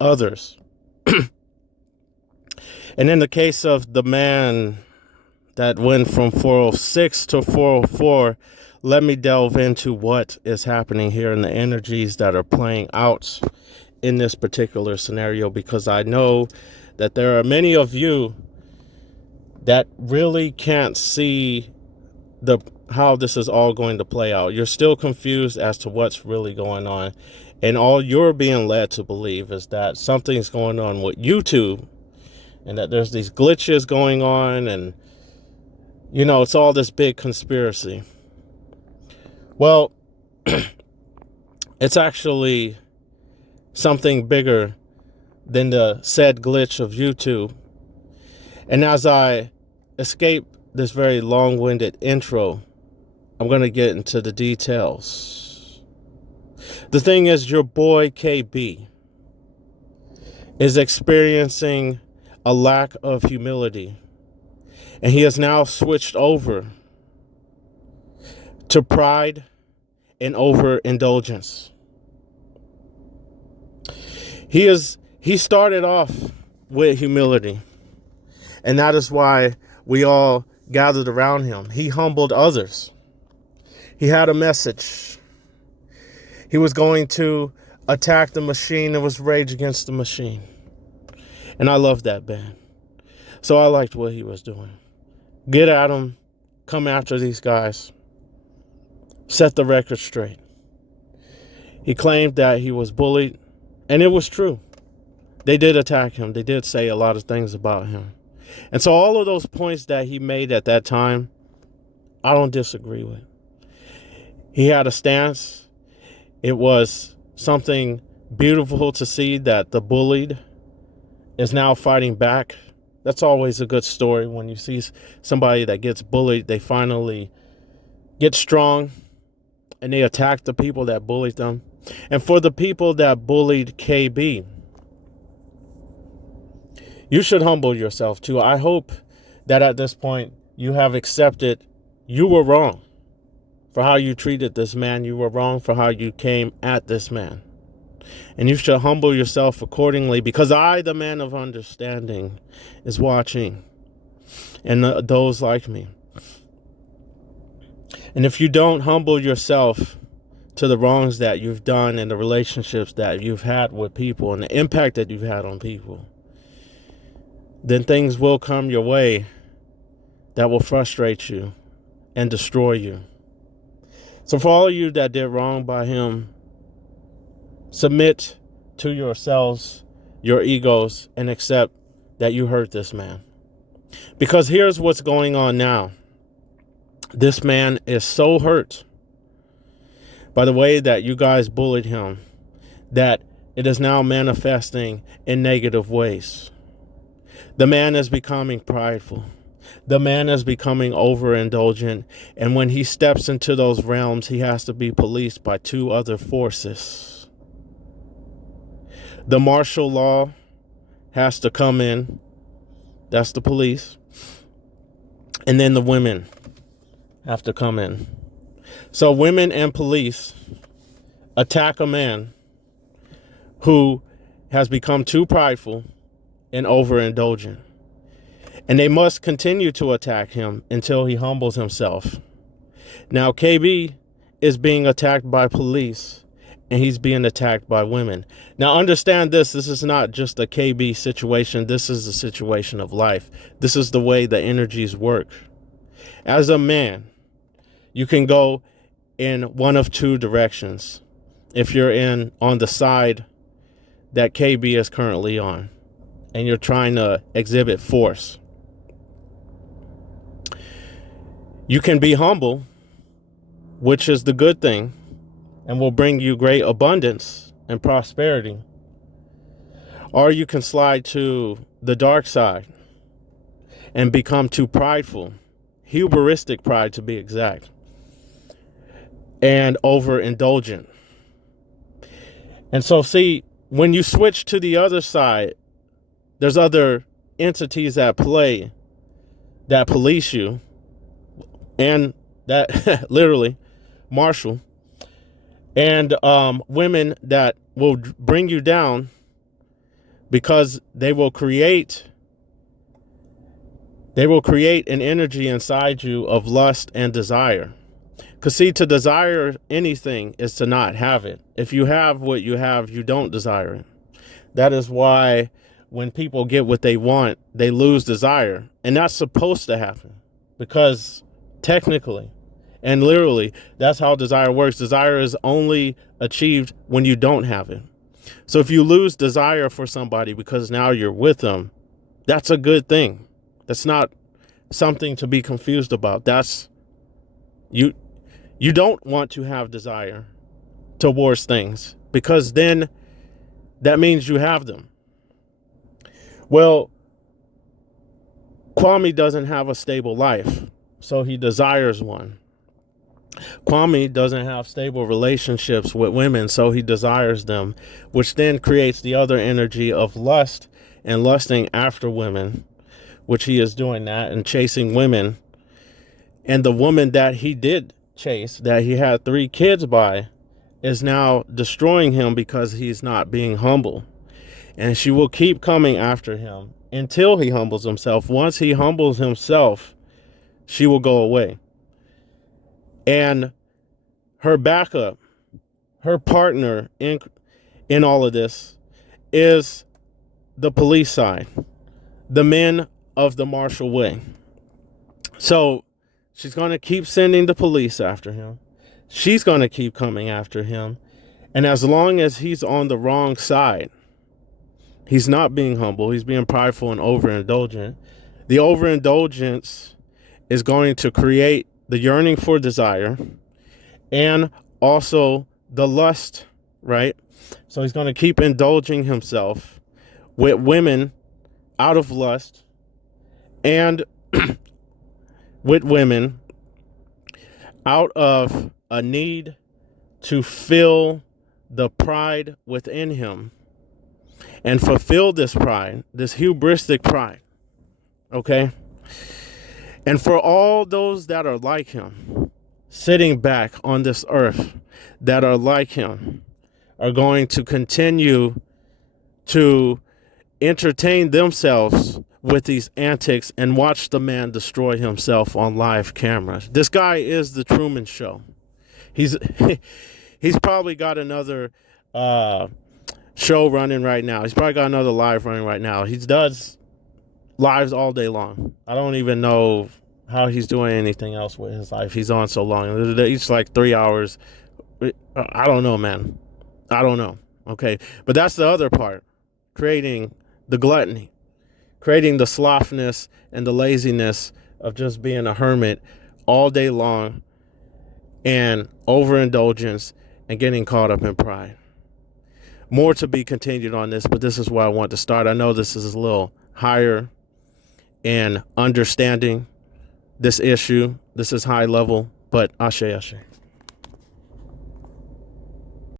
others. And in the case of the man that went from 406 to 404, let me delve into what is happening here and the energies that are playing out in this particular scenario, because I know that there are many of you that really can't see how this is all going to play out. You're still confused as to what's really going on, and all you're being led to believe is that something's going on with YouTube and that there's these glitches going on, and it's all this big conspiracy. Well, it's actually something bigger than the said glitch of YouTube. And as I escape this very long-winded intro, I'm going to get into the details. The thing is, your boy KB is experiencing a lack of humility, and he has now switched over to pride and overindulgence. He started off with humility, and that is why we all gathered around him. He humbled others. He had a message. He was going to attack the machine. It was Rage Against the Machine. And I love that band. So I liked what he was doing. Get at them. Come after these guys. Set the record straight. He claimed that he was bullied. And it was true. They did attack him. They did say a lot of things about him. And so all of those points that he made at that time, I don't disagree with. He had a stance. It was something beautiful to see that the bullied is now fighting back. That's always a good story. When you see somebody that gets bullied, they finally get strong and they attack the people that bullied them. And for the people that bullied KB, you should humble yourself too. I hope that at this point you have accepted you were wrong for how you treated this man. You were wrong for how you came at this man. And you should humble yourself accordingly, because I, the man of understanding, is watching, and those like me. And if you don't humble yourself to the wrongs that you've done and the relationships that you've had with people and the impact that you've had on people, then things will come your way that will frustrate you and destroy you. So for all of you that did wrong by him, submit to yourselves, your egos, and accept that you hurt this man. Because here's what's going on now. This man is so hurt by the way that you guys bullied him that it is now manifesting in negative ways. The man is becoming prideful. The man is becoming overindulgent. And when he steps into those realms, he has to be policed by two other forces. The martial law has to come in. That's the police. And then the women have to come in. So women and police attack a man who has become too prideful and overindulgent. And they must continue to attack him until he humbles himself. Now, KB is being attacked by police, and he's being attacked by women. Now, understand this. This is not just a KB situation. This is a situation of life. This is the way the energies work. As a man, you can go in one of two directions if you're on the side that KB is currently on, and you're trying to exhibit force. You can be humble, which is the good thing, and will bring you great abundance and prosperity. Or you can slide to the dark side and become too prideful, hubristic pride to be exact, and overindulgent. And so see, when you switch to the other side, there's other entities at play that police you, and that literally marshal, and women that will bring you down because they will create an energy inside you of lust and desire. Because see, to desire anything is to not have it. If you have what you have, you don't desire it. That is why when people get what they want, they lose desire. And that's supposed to happen, because technically and literally, that's how desire works. Desire is only achieved when you don't have it. So if you lose desire for somebody because now you're with them, that's a good thing. That's not something to be confused about. That's you don't want to have desire towards things, because then that means you have them. Well, Kwame doesn't have a stable life, so he desires one. Kwame doesn't have stable relationships with women, so he desires them, which then creates the other energy of lust and lusting after women, which he is doing that and chasing women. And the woman that he did chase, that he had 3 kids by, is now destroying him because he's not being humble. And she will keep coming after him until he humbles himself. Once he humbles himself, she will go away. And her backup, her partner in all of this is the police side, the men of the Marshall Way. So she's going to keep sending the police after him. She's going to keep coming after him. And as long as he's on the wrong side, he's not being humble, he's being prideful and overindulgent. The overindulgence is going to create the yearning for desire and also the lust, right? So he's going to keep indulging himself with women out of lust and with women out of a need to fill the pride within him and fulfill this pride, this hubristic pride, okay? And for all those that are like him, sitting back on this earth, that are like him, are going to continue to entertain themselves with these antics and watch the man destroy himself on live cameras. This guy is the Truman Show. He's probably got another show running right now. He's probably got another live running right now. He does lives all day long. I don't even know how he's doing anything else with his life. He's on so long. It's like 3 hours. I don't know, man. I don't know. Okay. But that's the other part. Creating the gluttony. Creating the slothfulness and the laziness of just being a hermit all day long, and overindulgence and getting caught up in pride. More to be continued on this, but this is where I want to start. I know this is a little higher in understanding this issue. This is high level, but Ashe, Ashe.